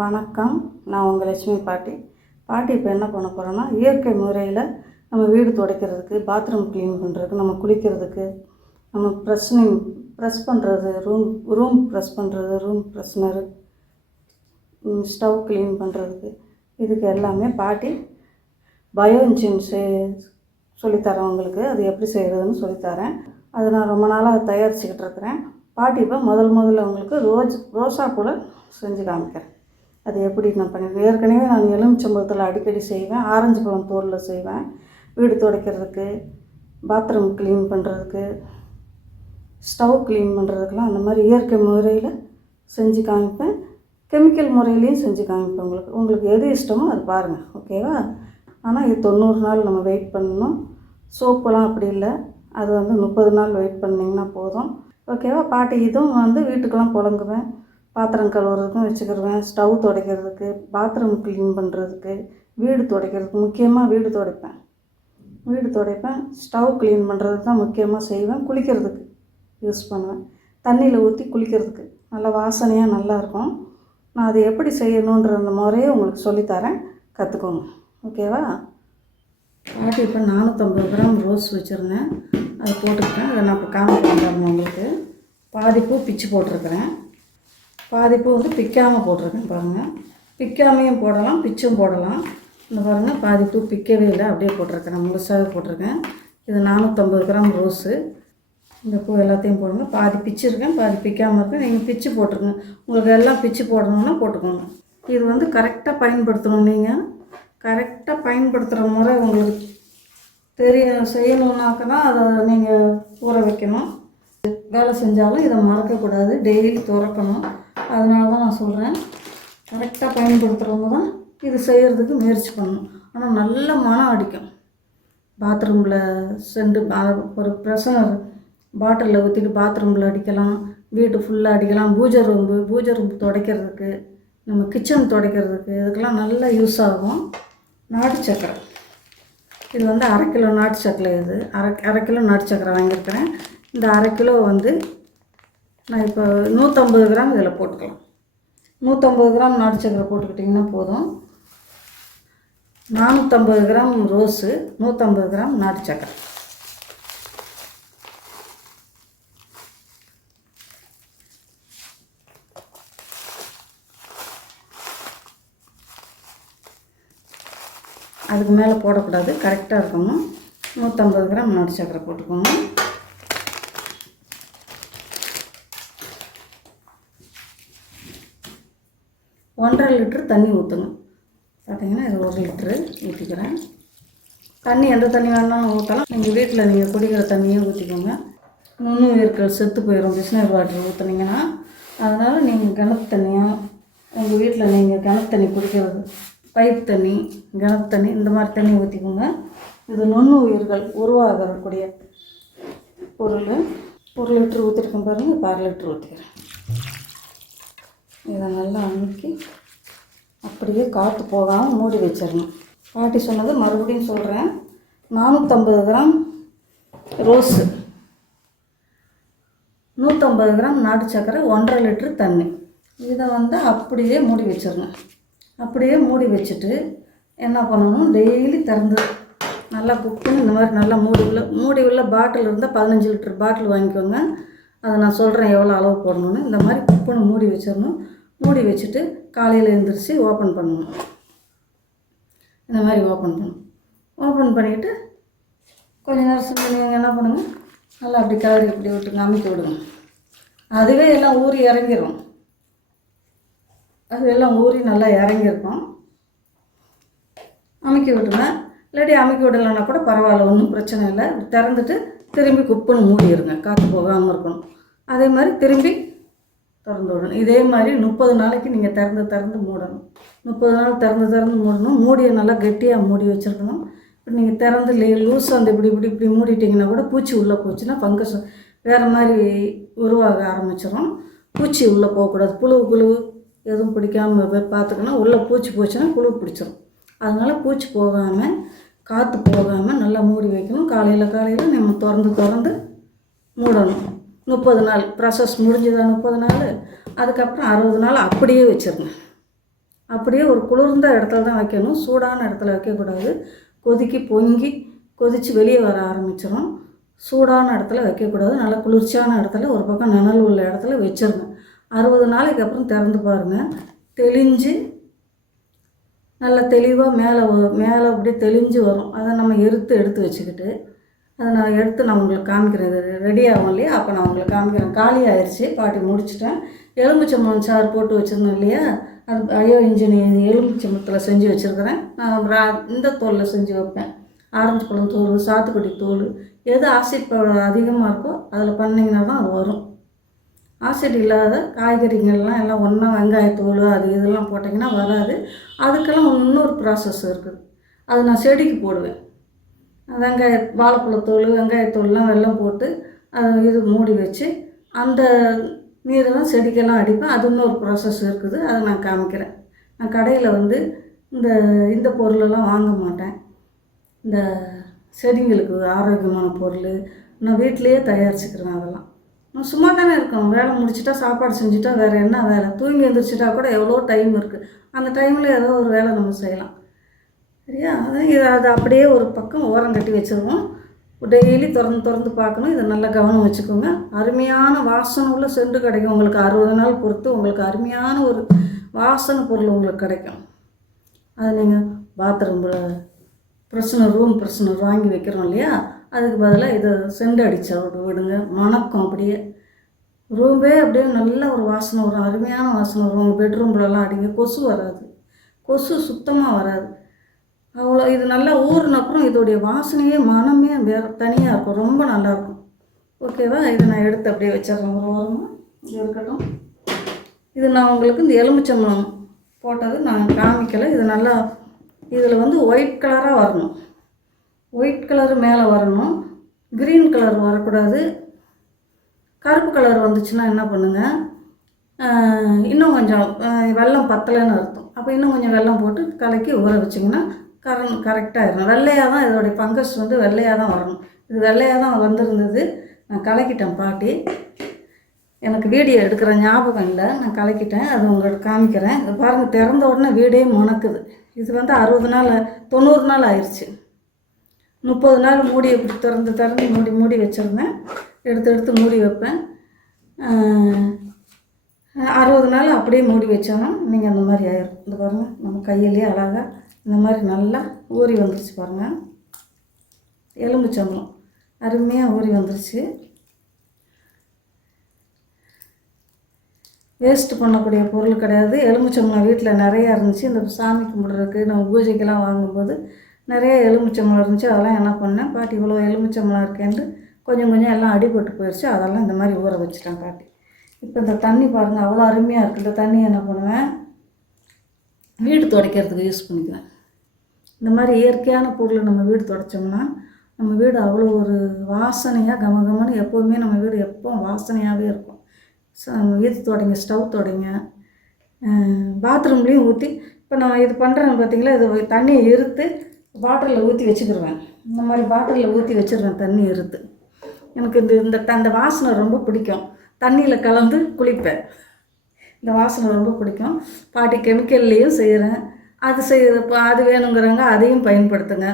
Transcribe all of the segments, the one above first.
வணக்கம். நான் உங்கள் லட்சுமி பாட்டி. பாட்டி இப்போ என்ன பண்ண போகிறோன்னா இயற்கை முறையில் நம்ம வீடு துடைக்கிறதுக்கு பாத்ரூம் க்ளீன் பண்ணுறதுக்கு நம்ம குளிக்கிறதுக்கு நம்ம ப்ரெஷ்னிங் ப்ரெஸ் பண்ணுறது ரூம் ரூம் ப்ரெஸ் பண்ணுறது ரூம் ப்ரெஷ்னர் ஸ்டவ் க்ளீன் பண்ணுறதுக்கு இதுக்கு எல்லாமே பாட்டி பயோ இன்ஜின்ஸு சொல்லித்தரேன் உங்களுக்கு. அது எப்படி செய்கிறதுன்னு சொல்லித்தரேன். அது நான் ரொம்ப நாளாக தயாரிச்சுக்கிட்டு இருக்கிறேன். பாட்டி இப்போ முதல் முதல்ல உங்களுக்கு ரோஜ் ரோஸா கூட செஞ்சு காமிக்கிறேன். அது எப்படி நான் பண்ணிடுவேன் ஏற்கனவே நான் எலுமிச்சம்பழத்தில் அடிக்கடி செய்வேன். ஆரஞ்சு பழம் தோலில் செய்வேன். வீடு துடைக்கிறதுக்கு பாத்ரூம் க்ளீன் பண்ணுறதுக்கு ஸ்டவ் க்ளீன் பண்ணுறதுக்கெலாம் அந்த மாதிரி இயற்கை முறையில் செஞ்சு காமிப்பேன். கெமிக்கல் முறையிலையும் செஞ்சு காமிப்பேன் உங்களுக்கு. உங்களுக்கு எது இஷ்டமோ அது பாருங்கள். ஓகேவா? ஆனால் இது தொண்ணூறு நாள் நம்ம வெயிட் பண்ணணும். சோப்பெல்லாம் அப்படி இல்லை. அது வந்து முப்பது நாள் வெயிட் பண்ணிங்கன்னா போதும். ஓகேவா? பாட்டி இதுவும் வந்து வீட்டுக்கெல்லாம் புழங்குவேன். பாத்திரம் கழுவுறதுக்கும் வச்சுக்கிடுவேன். ஸ்டவ் துடைக்கிறதுக்கு பாத்ரூம் க்ளீன் பண்ணுறதுக்கு வீடு துடைக்கிறதுக்கு முக்கியமாக வீடு துடைப்பேன். வீடு துடைப்பேன். ஸ்டவ் க்ளீன் பண்ணுறதுக்கு தான் முக்கியமாக செய்வேன். குளிக்கிறதுக்கு யூஸ் பண்ணுவேன். தண்ணியில் ஊற்றி குளிக்கிறதுக்கு நல்லா வாசனையாக நல்லாயிருக்கும் நான் அதை எப்படி செய்யணுன்ற அந்த முறையை உங்களுக்கு சொல்லித்தரேன் கற்றுக்கோங்க ஓகேவா பாட்டி இப்போ நானூற்றம்பது கிராம் ரோஸ் வச்சுருந்தேன். அதை போட்டுக்கிட்டேன். அதை நான் இப்போ காமிக்கிறேன் உங்களுக்கு. பாதி பூ பிச்சு போட்டிருக்கிறேன். பாதிப்பு வந்து பிக்காமல் போட்டிருக்கேன் பாருங்கள் பிக்காமையும் போடலாம் பிச்சும் போடலாம். இந்த பாருங்கள் பாதிப்பு பிக்கவே இல்லை. அப்படியே போட்டிருக்கேன். முழுசாக போட்டிருக்கேன். இது நானூற்றம்பது கிராம் ரோஸு. இந்த பூ எல்லாத்தையும் போடுங்க. பாதி பிச்சிருக்கேன் பாதி பிக்காமல் இருக்கேன் நீங்கள் பிச்சு போட்டுருங்க. உங்களுக்கு எல்லாம் பிச்சு போடணுன்னா போட்டுக்கோங்க. இது வந்து கரெக்டாக பயன்படுத்தணும் நீங்கள் கரெக்டாக பயன்படுத்துகிற முறை உங்களுக்கு தெரிய செய்யணுன்னாக்கனா அதை நீங்கள் ஊற வைக்கணும். வேலை செஞ்சாலும் இதை மறக்கக்கூடாது. டெய்லி துறக்கணும். அதனால தான் நான் சொல்கிறேன் கரெக்டாக பயன்படுத்துகிறவங்க தான் இது செய்கிறதுக்கு முயற்சி பண்ணணும். ஆனால் நல்ல மனம் அடிக்கும். பாத்ரூமில் சென்று பா- ஒரு ப்ரெஷர் பாட்டிலில் ஊற்றிட்டு பாத்ரூமில் அடிக்கலாம். வீட்டு ஃபுல்லாக அடிக்கலாம். பூஜை ரூம்பு பூஜை ரூம் துடைக்கிறதுக்கு நம்ம கிச்சன் துடைக்கிறதுக்கு இதுக்கெல்லாம் நல்லா யூஸ் ஆகும். நாட்டு சக்கரை. இது வந்து அரை கிலோ நாட்டு சக்கரை இது. அரை அரை கிலோ நாட்டு சக்கரை வாங்கியிருக்கிறேன். இந்த அரை கிலோ வந்து நான் இப்போ நூற்றம்பது கிராம் இதில் போட்டுக்கலாம். நூற்றம்பது கிராம் நாட்டு சக்கரை போட்டுக்கிட்டிங்கன்னா போதும். நானூற்றம்பது கிராம் ரோஸு நூற்றம்பது கிராம் நாட்டு சக்கரை. அதுக்கு மேலே போடக்கூடாது கரெக்டாக இருக்கணும். நூற்றம்பது கிராம் நாட்டு சக்கரை போட்டுக்கோங்க. ஒன்றரை லிட்ரு தண்ணி ஊற்றுங்க பார்த்தீங்கன்னா இது ஒரு லிட்ரு ஊற்றிக்கிறேன். தண்ணி எந்த தண்ணி வேணாலும் ஊற்றலாம். நீங்கள் வீட்டில் நீங்கள் குடிக்கிற தண்ணியே ஊற்றிக்கோங்க. நுண்ணுயிர்கள் செத்து போயிடும் பிஸ்னர் வாட்டர் ஊற்றுனீங்கன்னா அதனால் நீங்கள் கிணத்து தண்ணியாக உங்கள் வீட்டில் நீங்கள் கிணத்து தண்ணி குடிக்கிறது பைப் தண்ணி கிணத்து தண்ணி இந்த மாதிரி தண்ணி ஊற்றிக்கோங்க இது நுண்ணுயிர்கள் உருவாகக்கூடிய பொருள். ஒரு லிட்ரு ஊற்றிருக்கேன் பாருங்கள் இப்போ அரை லிட்ரு ஊற்றிக்கிறேன் இதை நல்லா அமுக்கி அப்படியே காற்று போகாமல் மூடி வச்சிடணும். பாட்டி சொன்னது மறுபடியும் சொல்கிறேன் நானூற்றம்பது கிராம் ரோஸு. நூற்றம்பது கிராம் நாட்டு சர்க்கரை ஒன்றரை லிட்ரு தண்ணி. இதை வந்து அப்படியே மூடி வச்சிடணும். அப்படியே மூடி வச்சுட்டு என்ன பண்ணணும்? டெய்லி திறந்து நல்லா குக்குன்னு இந்த மாதிரி நல்லா மூடி உள்ள மூடி உள்ள பாட்டில் இருந்தால் பதினஞ்சு லிட்டர் பாட்டில் வாங்கிக்கோங்க. அதை நான் சொல்கிறேன் எவ்வளோ அளவு போடணும்னு. இந்த மாதிரி குப்புன்னு மூடி வச்சிடணும். மூடி வச்சுட்டு காலையில் எழுந்திரிச்சு ஓப்பன் பண்ணணும். இந்த மாதிரி ஓப்பன் பண்ணணும். ஓப்பன் பண்ணிவிட்டு கொஞ்ச நேரம் சொல்லி நீங்கள் என்ன பண்ணுங்கள் நல்லா அப்படி கலரி இப்படி விட்டுங்க அமைக்க விடுங்க. அதுவே எல்லாம் ஊறி இறங்கிடும் அது எல்லாம் ஊறி நல்லா இறங்கியிருக்கும். அமைக்க விட்டுங்க இல்லாட்டி அமுக்கி விடலைன்னா கூட பரவாயில்ல ஒன்றும் பிரச்சனை இல்லை. திறந்துட்டு திரும்பி குப்புன்னு மூடிடுங்க காற்று போகாமல் இருக்கணும். அதே மாதிரி திரும்பி திறந்து விடணும். இதே மாதிரி முப்பது நாளைக்கு நீங்கள் திறந்து திறந்து மூடணும். முப்பது நாள் திறந்து திறந்து மூடணும். மூடியை நல்லா கெட்டியாக மூடி வச்சுருக்கணும். இப்போ நீங்கள் திறந்து லே லூஸ் அந்த இப்படி இப்படி இப்படி மூடிட்டிங்கன்னா கூட பூச்சி உள்ளே போச்சுன்னா ஃபங்கஸ் வேறு மாதிரி உருவாக ஆரம்பிச்சிடும் பூச்சி உள்ளே போகக்கூடாது. புழு புழு எதுவும் பிடிக்காமல் பார்த்துக்கணும். உள்ளே பூச்சி போச்சுன்னா புழு பிடிச்சிரும். அதனால் பூச்சி போகாமல் காற்று போகாமல் நல்லா மூடி வைக்கணும். காலையில் காலையில் நம்ம திறந்து திறந்து மூடணும். முப்பது நாள். ப்ராசஸ் முடிஞ்சுதா முப்பது நாள்? அதுக்கப்புறம் அறுபது நாள் அப்படியே வச்சிருங்க அப்படியே ஒரு குளிர்ந்த இடத்துல தான் வைக்கணும். சூடான இடத்துல வைக்கக்கூடாது. கொதிக்கி பொங்கி கொதித்து வெளியே வர ஆரம்பிச்சிடும் சூடான இடத்துல வைக்கக்கூடாது. நல்லா குளிர்ச்சியான இடத்துல ஒரு பக்கம் நிழல் உள்ள இடத்துல வச்சிருங்க அறுபது நாளைக்கு அப்புறம் திறந்து பாருங்கள் தெளிஞ்சு நல்லா தெளிவாக மேலே மேலே அப்படியே தெளிஞ்சு வரும். அதை நம்ம எறுத்து எடுத்து வச்சுக்கிட்டு அதை நான் எடுத்து நான் உங்களுக்கு காமிக்கிறேன். இது ரெடி ஆகும் இல்லையா? அப்போ நான் உங்களுக்கு காமிக்கிறேன். காலி ஆயிடுச்சு பாட்டி முடிச்சிட்டேன். எலுமிச்சம்பழம் சாறு போட்டு வச்சுருந்தோம் இல்லையா? அது அயோ இன்ஜினி எலுமிச்சம்பழத்தில் செஞ்சு வச்சுருக்கிறேன். நான் ரா- இந்த தோலில் செஞ்சு வைப்பேன். ஆரஞ்சு பழம் தோல் சாத்துக்குடி தோல் எது ஆசிட் பவுடர் அதிகமாக இருக்கோ அதில் பண்ணிங்கன்னா தான் அது வரும். ஆசிட் இல்லாத காய்கறிகள்லாம் எல்லாம் ஒன்றா வெங்காயத்தோல் அது இதெல்லாம் போட்டிங்கன்னா வராது. அதுக்கெல்லாம் இன்னொரு ப்ராசஸ் இருக்குது. அது நான் செடிக்கு போடுவேன். வெங்காய வாழைப்பழத்தோல் வெங்காயத்தோல்லாம் வெள்ளம் போட்டு அதை இது மூடி வச்சு அந்த நீரெல்லாம் செடிக்கெல்லாம் அடிப்பேன். அது இன்னொரு ப்ராசஸ் இருக்குது. அதை நான் காமிக்கிறேன். நான் கடையில் வந்து இந்த இந்த பொருளெல்லாம் வாங்க மாட்டேன். இந்த செடிங்களுக்கு ஆரோக்கியமான பொருள் நான் வீட்டிலையே தயாரிச்சுக்கிறேன் அதெல்லாம். நான் சும்மா தானே இருக்கோம் வேலை முடிச்சிட்டா சாப்பாடு செஞ்சுட்டா வேறு என்ன வேலை? தூங்கி எழுந்திரிச்சிட்டா கூட எவ்வளோ டைம் இருக்குது அந்த டைமில் ஏதோ ஒரு வேலை நம்ம செய்யலாம். சரியா? அதான் இதை அதை அப்படியே ஒரு பக்கம் ஓரம் கட்டி வச்சுருவோம். டெய்லி திறந்து திறந்து பார்க்கணும். இதை நல்லா கவனம் வச்சுக்கோங்க. அருமையான வாசனை உள்ள செண்டு கிடைக்கும். உங்களுக்கு அறுபது நாள் பொறுத்து உங்களுக்கு அருமையான ஒரு வாசனை பொருள் உங்களுக்கு கிடைக்கும். அது நீங்கள் பாத்ரூமில் பிரச்சனை ரூம் பிரச்சனை வாங்கி வைக்கிறோம் இல்லையா? அதுக்கு பதிலாக இதை செண்டு அடிச்சா விடுங்க. மணக்கம் அப்படியே. ரூமே அப்படியே நல்ல ஒரு வாசனை வரும். அருமையான வாசனை வரும். உங்கள் பெட்ரூம்லலாம் அடிங்க. கொசு வராது. கொசு சுத்தமாக வராது. அவ்வளோ இது நல்லா ஊறினப்புறம் இதோடைய வாசனையே மனமே வேறு தனியாக இருக்கும். ரொம்ப நல்லாயிருக்கும் ஓகேவா இதை நான் எடுத்து அப்படியே வச்சிடுறேன். ஒரு வாரமாக இது இருக்கட்டும். இது நான் உங்களுக்கு இந்த எலுமிச்சம்பழம் போட்டது நான் காமிக்கலை. இது நல்லா இதில் வந்து ஒயிட் கலராக வரணும். ஒயிட் கலர் மேலே வரணும். க்ரீன் கலர் வரக்கூடாது. கருப்பு கலர் வந்துச்சுன்னா என்ன பண்ணுங்கள் இன்னும் கொஞ்சம் வெள்ளம் பத்தலைன்னு அர்த்தம். அப்போ இன்னும் கொஞ்சம் வெள்ளம் போட்டு கலக்கி ஊற வச்சிங்கன்னா கரண் கரெக்டாக இருக்கணும். வெள்ளையாக தான் இதோடைய பங்கஸ் வந்து வெள்ளையாக தான் வரணும். இது வெள்ளையாக தான் வந்திருந்தது. நான் கலக்கிட்டேன் பாட்டி. எனக்கு வீடியோ எடுக்கிற ஞாபகம் இல்லை. நான் கலக்கிட்டேன். அது உங்களுக்கு காமிக்கிறேன். இது பாருங்கள் திறந்த உடனே வீடே முணக்குது. இது வந்து அறுபது நாள் தொண்ணூறு நாள் ஆயிடுச்சு முப்பது நாள் மூடி இப்படி திறந்து திறந்து மூடி மூடி வச்சுருந்தேன். எடுத்து எடுத்து மூடி வைப்பேன். அறுபது நாள் அப்படியே மூடி வச்சோன்னா நீங்கள் அந்த மாதிரி ஆயிரும். இந்த பாருங்கள் நம்ம கையிலேயே அழகாக இந்த மாதிரி நல்லா ஊறி வந்துருச்சு பாருங்கள் எலும்புச்சம்பளம் அருமையாக ஊறி வந்துருச்சு. வேஸ்ட் பண்ணக்கூடிய பொருள் கிடையாது. எலுமிச்சம்பளம் வீட்டில் நிறையா இருந்துச்சு. இந்த சாமி கும்பிட்றதுக்கு நம்ம பூஜைக்கெல்லாம் வாங்கும்போது நிறைய எலுமிச்சம்பளம் இருந்துச்சு. அதெல்லாம் என்ன பண்ணேன் பாட்டி இவ்வளோ எலுமிச்சம்பளம் இருக்கேன்ட்டு கொஞ்சம் கொஞ்சம் எல்லாம் அடிபட்டு போயிடுச்சு அதெல்லாம் இந்த மாதிரி ஊற வச்சுட்டேன் பாட்டி. இப்போ இந்த தண்ணி பாருங்கள் அவ்வளோ அருமையாக இருக்குது இந்த தண்ணி என்ன பண்ணுவேன் வீடு துடைக்கிறதுக்கு யூஸ் பண்ணிக்குவேன். இந்த மாதிரி இயற்கையான பொருளை நம்ம வீடு துடைச்சோம்னா நம்ம வீடு அவ்வளோ ஒரு வாசனையாக கமகமன்னு எப்போவுமே நம்ம வீடு எப்போ வாசனையாகவே இருக்கும். ச- இது தொடங்க ஸ்டவ் தொடங்க பாத்ரூம்லேயும் ஊற்றி இப்போ நான் இது பண்ணுறேன் பார்த்தீங்களா இது தண்ணியை இருத்து பாட்டிலில் ஊற்றி வச்சுக்கிடுவேன் இந்த மாதிரி பாட்டிலில் ஊற்றி வச்சுருவேன் தண்ணி இருத்து எனக்கு இந்த இந்த த- அந்த வாசனை ரொம்ப பிடிக்கும். தண்ணியில் கலந்து குளிப்பேன். இந்த வாசனை ரொம்ப பிடிக்கும். பாட்டி கெமிக்கல்லையும் செய்கிறேன் அது செய் அது வேணுங்கிறாங்க அதையும் பயன்படுத்துங்க.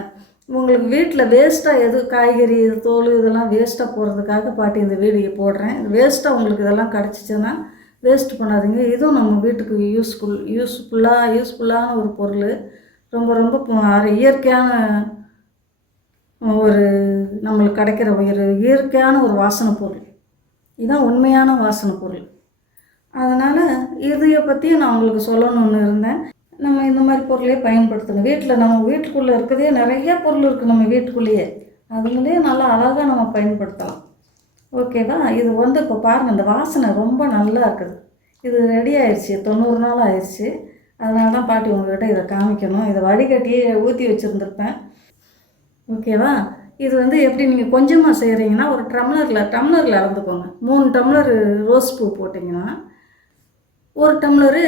உங்களுக்கு வீட்டில் வேஸ்ட்டாக எது காய்கறி தோல் இதெல்லாம் வேஸ்ட்டாக போகிறதுக்காக பாட்டி இந்த வீடியோ போடுறேன். வேஸ்ட்டாக உங்களுக்கு இதெல்லாம் கிடச்சிச்சின்னா வேஸ்ட் பண்ணாதீங்க. இதுவும் நம்ம வீட்டுக்கு யூஸ்ஃபுல் யூஸ்ஃபுல்லாக யூஸ்ஃபுல்லான ஒரு பொருள். ரொம்ப ரொம்ப இயற்கையான ஒரு நம்மளுக்கு கிடைக்கிற ஒரு இயற்கையான ஒரு வாசனை பொருள். இதுதான் உண்மையான வாசனை பொருள். அதனால் இதையை பற்றி நான் உங்களுக்கு சொல்லணும்னு இருந்தேன். நம்ம இந்த மாதிரி பொருளே பயன்படுத்தணும். வீட்டில் நம்ம வீட்டுக்குள்ளே இருக்கிறதே நிறைய பொருள் இருக்குது நம்ம வீட்டுக்குள்ளேயே. அதுலேயே நல்லா அழகாக நம்ம பயன்படுத்தலாம். ஓகேவா இது வந்து இப்போ பாருங்கள் இந்த வாசனை ரொம்ப நல்லா இருக்குது. இது ரெடி ஆயிடுச்சு தொண்ணூறு நாள் ஆயிடுச்சு அதனால தான் பாட்டி உங்கள்கிட்ட இதை காமிக்கணும். இதை வடிகட்டியே ஊற்றி வச்சுருந்துருப்பேன். ஓகேவா இது வந்து எப்படி நீங்கள் கொஞ்சமாக செய்கிறீங்கன்னா ஒரு டம்ளரில் டம்ளரில் அளந்துக்கோங்க. மூணு டம்ளர் ரோஸ் பூ போட்டிங்கன்னா ஒரு டம்ளரு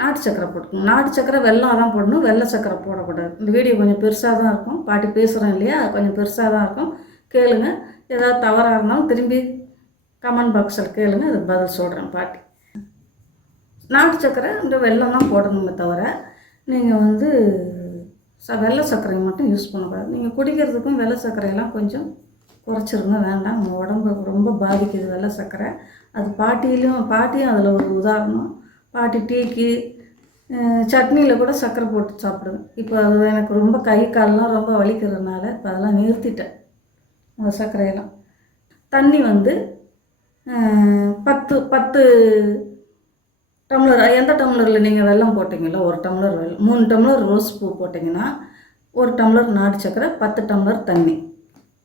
நாட்டு சக்கரை போட்டுக்கணும். நாட்டு சக்கரை வெள்ளம் தான் போடணும். வெள்ளை சக்கரை போடக்கூடாது. இந்த வீடியோ கொஞ்சம் பெருசாக தான் இருக்கும். பாட்டி பேசுகிறேன் இல்லையா? கொஞ்சம் பெருசாக தான் இருக்கும். கேளுங்க. ஏதாவது தவறாக இருந்தாலும் திரும்பி கமெண்ட் பாக்ஸில் கேளுங்க. அதுக்கு பதில் சொல்கிறேன் பாட்டி. நாட்டு சக்கரை இந்த வெள்ளம் தான் போடணுமே தவிர நீங்கள் வந்து ச வெள்ளை சர்க்கரையை மட்டும் யூஸ் பண்ணக்கூடாது. நீங்கள் குடிக்கிறதுக்கும் வெள்ளை சர்க்கரையெல்லாம் கொஞ்சம் குறைச்சிருங்க. வேண்டாம். உங்கள் உடம்பு ரொம்ப பாதிக்குது வெள்ளை சர்க்கரை. அது பாட்டியிலும் பாட்டியும் அதில் ஒரு உதாரணம். பாட்டி டீக்கு சட்னியில் கூட சர்க்கரை போட்டு சாப்பிடுவேன். இப்போ அது எனக்கு ரொம்ப கை கால்லாம் ரொம்ப வலிக்கிறதுனால இப்போ அதெல்லாம் நிறுத்திட்டேன் அந்த சர்க்கரையெல்லாம். தண்ணி வந்து பத்து பத்து டம்ளர் எந்த டம்ளரில் நீங்கள் வெள்ளம் போட்டிங்களோ ஒரு டம்ளர் வெள்ளம் மூணு டம்ளர் ரோஸ் பூ போட்டிங்கன்னா ஒரு டம்ளர் நாட்டு சக்கரை பத்து டம்ளர் தண்ணி.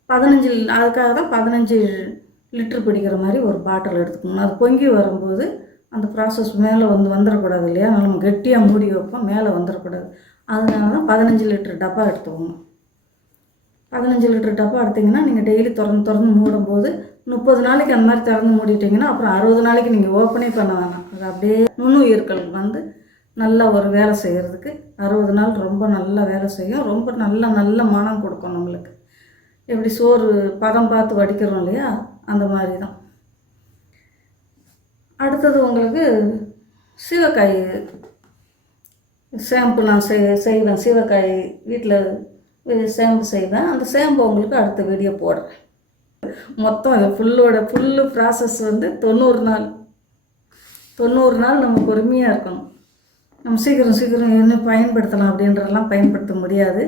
பதினஞ்சு அதுக்காக தான் பதினஞ்சு லிட்ரு பிடிக்கிற மாதிரி ஒரு பாட்டில் எடுத்துக்கணும். அது பொங்கி வரும்போது அந்த ப்ராசஸ் மேலே வந்து வந்துடக்கூடாது இல்லையா? நம்ம கெட்டியாக மூடி வைப்போம் மேலே வந்துடக்கூடாது. அதனால தான் பதினஞ்சு லிட்டர் டப்பா எடுத்துக்கணும் பதினஞ்சு லிட்டர் டப்பா எடுத்திங்கன்னா நீங்கள் டெய்லி திறந்து திறந்து மூடும்போது முப்பது நாளைக்கு அந்த மாதிரி திறந்து மூடிட்டிங்கன்னா அப்புறம் அறுபது நாளைக்கு நீங்கள் ஓப்பனே பண்ண வேணாம். அது அப்படியே நுண்ணுயிர்கள் வந்து நல்லா ஒரு வேலை செய்கிறதுக்கு அறுபது நாள் ரொம்ப நல்லா வேலை செய்யும். ரொம்ப நல்ல நல்ல மனம் கொடுக்கும் நம்மளுக்கு. எப்படி சோறு பதம் பார்த்து வடிக்கிறோம் இல்லையா? அந்த மாதிரி தான் அடுத்தது உங்களுக்கு சீவக்காய் ஷாம்பு நான் செய் செய்வேன். சீவக்காய் வீட்டில் சேம்பு செய்வேன். அந்த ஷாம்பு உங்களுக்கு அடுத்த வீடியோ போடுறேன். மொத்தம் ஃபுல்லோட ஃபுல்லு ப்ராசஸ் வந்து தொண்ணூறு நாள். தொண்ணூறு நாள் நம்ம பொறுமையாக இருக்கணும். நம்ம சீக்கிரம் சீக்கிரம் என்ன பயன்படுத்தலாம் அப்படின்றதெல்லாம் பயன்படுத்த முடியாது.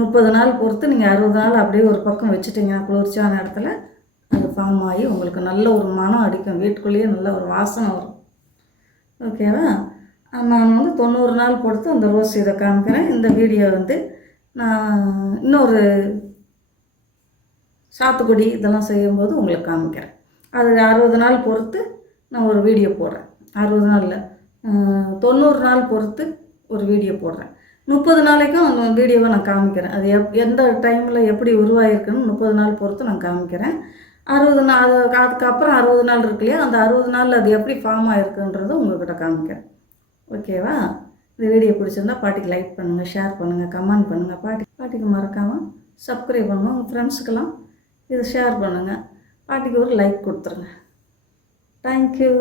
முப்பது நாள் பொறுத்து நீங்கள் அறுபது நாள் அப்படியே ஒரு பக்கம் வச்சுட்டிங்கன்னா குளிர்ச்சியான இடத்துல அது ஃபார்ம் ஆகி உங்களுக்கு நல்ல ஒரு மனம் அடிக்கும். வீட்டுக்குள்ளேயே நல்ல ஒரு வாசனை வரும். ஓகேவா நான் வந்து தொண்ணூறு நாள் பொறுத்து அந்த ரோஸ் இதை காமிக்கிறேன். இந்த வீடியோ வந்து நான் இன்னொரு சாத்துக்குடி இதெல்லாம் செய்யும்போது உங்களுக்கு காமிக்கிறேன். அது அறுபது நாள் பொறுத்து நான் ஒரு வீடியோ போடுறேன். அறுபது நாளில். தொண்ணூறு நாள் பொறுத்து ஒரு வீடியோ போடுறேன். முப்பது நாளைக்கும் அந்த வீடியோவை நான் காமிக்கிறேன். அது எப் எந்த டைமில் எப்படி உருவாகிருக்குன்னு முப்பது நாள் பொறுத்து நான் காமிக்கிறேன். அறுபது நாள் அது அதுக்கப்புறம் அறுபது நாள் இருக்கு இல்லையா? அந்த அறுபது நாளில் அது எப்படி ஃபார்ம் ஆகிருக்குன்றது உங்கள்கிட்ட காமிக்கிறேன். ஓகேவா இந்த வீடியோ பிடிச்சிருந்தா பாட்டிக்கு லைக் பண்ணுங்கள் ஷேர் பண்ணுங்கள் கமெண்ட் பண்ணுங்கள் பாட்டி பாட்டிக்கு மறக்காமல் சப்ஸ்கிரைப் பண்ணுங்கள் உங்கள் ஃப்ரெண்ட்ஸுக்கெல்லாம் இதை ஷேர் பண்ணுங்கள் பாட்டிக்கு ஒரு லைக் கொடுத்துருங்க. தேங்க்யூ